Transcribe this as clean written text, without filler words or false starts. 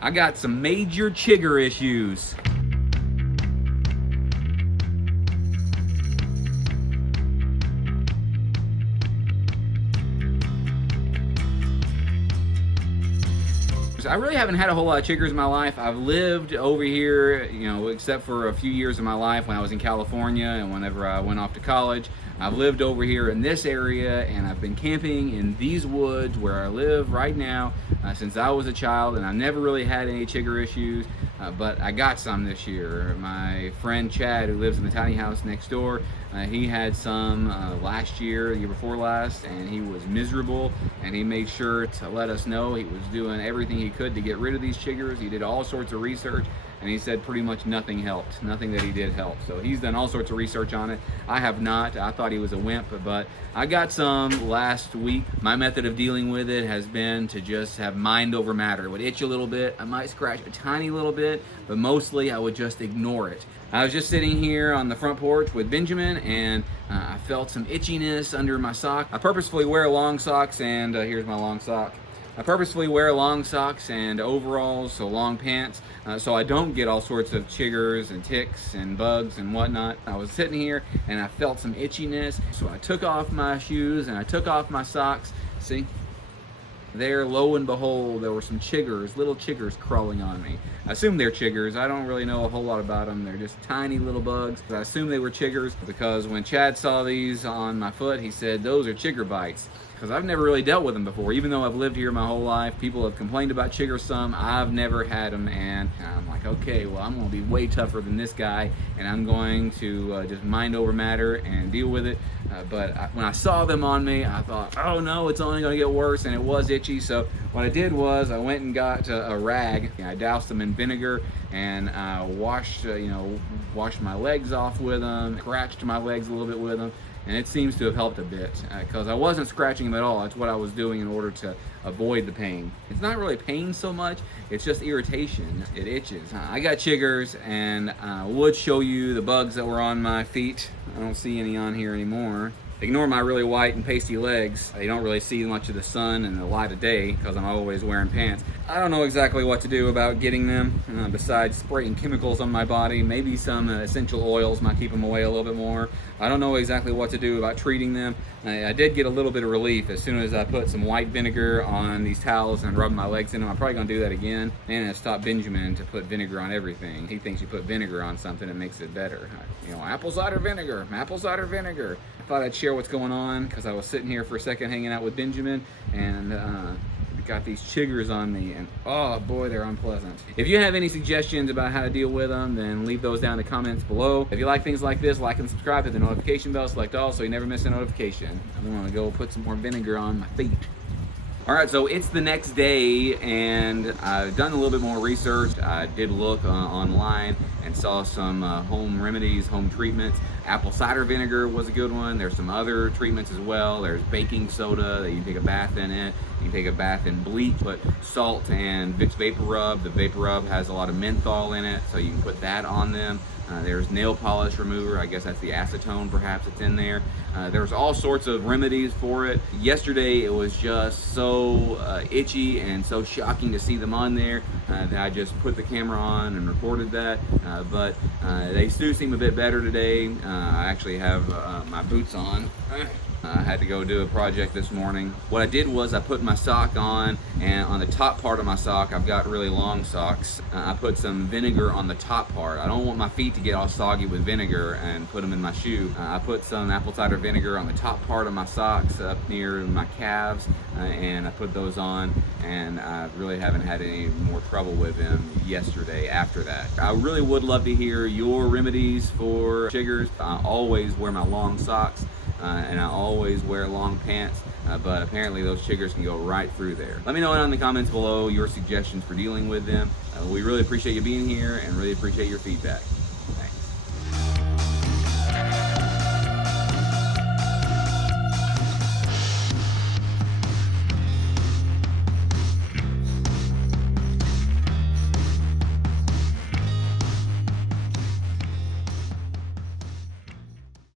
I got some major chigger issues. I really haven't had a whole lot of chiggers in my life. I've lived over here, you know, except for a few years of my life when I was in California and whenever I went off to college. I've lived over here in this area, and I've been camping in these woods where I live right now since I was a child, and I never really had any chigger issues, but I got some this year. My friend Chad, who lives in the tiny house next door, he had some last year, the year before last, and he was miserable, and he made sure to let us know. He was doing everything he could to get rid of these chiggers. He did all sorts of research, and he said pretty much nothing helped. Nothing that he did helped. So he's done all sorts of research on it. I have not. I thought he was a wimp, but I got some last week. My method of dealing with it has been to just have mind over matter. It would itch a little bit. I might scratch a tiny little bit, but mostly I would just ignore it. I was just sitting here on the front porch with Benjamin, and I felt some itchiness under my sock. I purposefully wear long socks, and here's my long sock. I purposefully wear long socks and overalls, so long pants, so I don't get all sorts of chiggers and ticks and bugs and whatnot. I was sitting here and I felt some itchiness, so I took off my shoes and I took off my socks. See? There, lo and behold, there were some chiggers, little chiggers crawling on me. I assume they're chiggers. I don't really know a whole lot about them. They're just tiny little bugs. I assume they were chiggers because when Chad saw these on my foot, he said, "Those are chigger bites." Because I've never really dealt with them before. Even though I've lived here my whole life, people have complained about chiggers some. I've never had them, and I'm like, okay, well, I'm gonna be way tougher than this guy, and I'm going to just mind over matter and deal with it. When I saw them on me, I thought, oh no, it's only gonna get worse, and it was itchy. So what I did was I went and got a rag. I doused them in vinegar, and I washed my legs off with them, scratched my legs a little bit with them. And it seems to have helped a bit because I wasn't scratching them at all. That's what I was doing in order to avoid the pain. It's not really pain so much, it's just irritation. It itches. I got chiggers, and I would show you the bugs that were on my feet. I don't see any on here anymore. Ignore my really white and pasty legs. You don't really see much of the sun and the light of day because I'm always wearing pants. I don't know exactly what to do about getting them besides spraying chemicals on my body. Maybe some essential oils might keep them away a little bit more. I don't know exactly what to do about treating them. I did get a little bit of relief as soon as I put some white vinegar on these towels and rubbed my legs in them. I'm probably gonna do that again. And I stopped Benjamin to put vinegar on everything. He thinks you put vinegar on something, it makes it better. You know, apple cider vinegar, apple cider vinegar. I thought I'd share what's going on because I was sitting here for a second hanging out with Benjamin, and got these chiggers on me, and oh boy, they're unpleasant. If you have any suggestions about how to deal with them, then leave those down in the comments below. If you like things like this, like and subscribe, hit the notification bell, select all so you never miss a notification. I'm gonna go put some more vinegar on my feet. All right, so it's the next day, and I've done a little bit more research. I did look online and saw some home remedies, home treatments. Apple cider vinegar was a good one. There's some other treatments as well. There's baking soda that you can take a bath in it. You can take a bath in bleach, put salt and Vicks Vapor Rub. The Vapor Rub has a lot of menthol in it, so you can put that on them. There's nail polish remover. I guess that's the acetone, perhaps it's in there. There's all sorts of remedies for it. Yesterday, it was just so itchy and so shocking to see them on there that I just put the camera on and recorded that. But they do seem a bit better today. I actually have my boots on. I had to go do a project this morning. What I did was I put my sock on, and on the top part of my sock, I've got really long socks. I put some vinegar on the top part. I don't want my feet to get all soggy with vinegar and put them in my shoe. I put some apple cider vinegar on the top part of my socks up near my calves, and I put those on, and I really haven't had any more trouble with them yesterday after that. I really would love to hear your remedies for chiggers. I always wear my long socks. And I always wear long pants, but apparently those chiggers can go right through there. Let me know in the comments below your suggestions for dealing with them. We really appreciate you being here and really appreciate your feedback.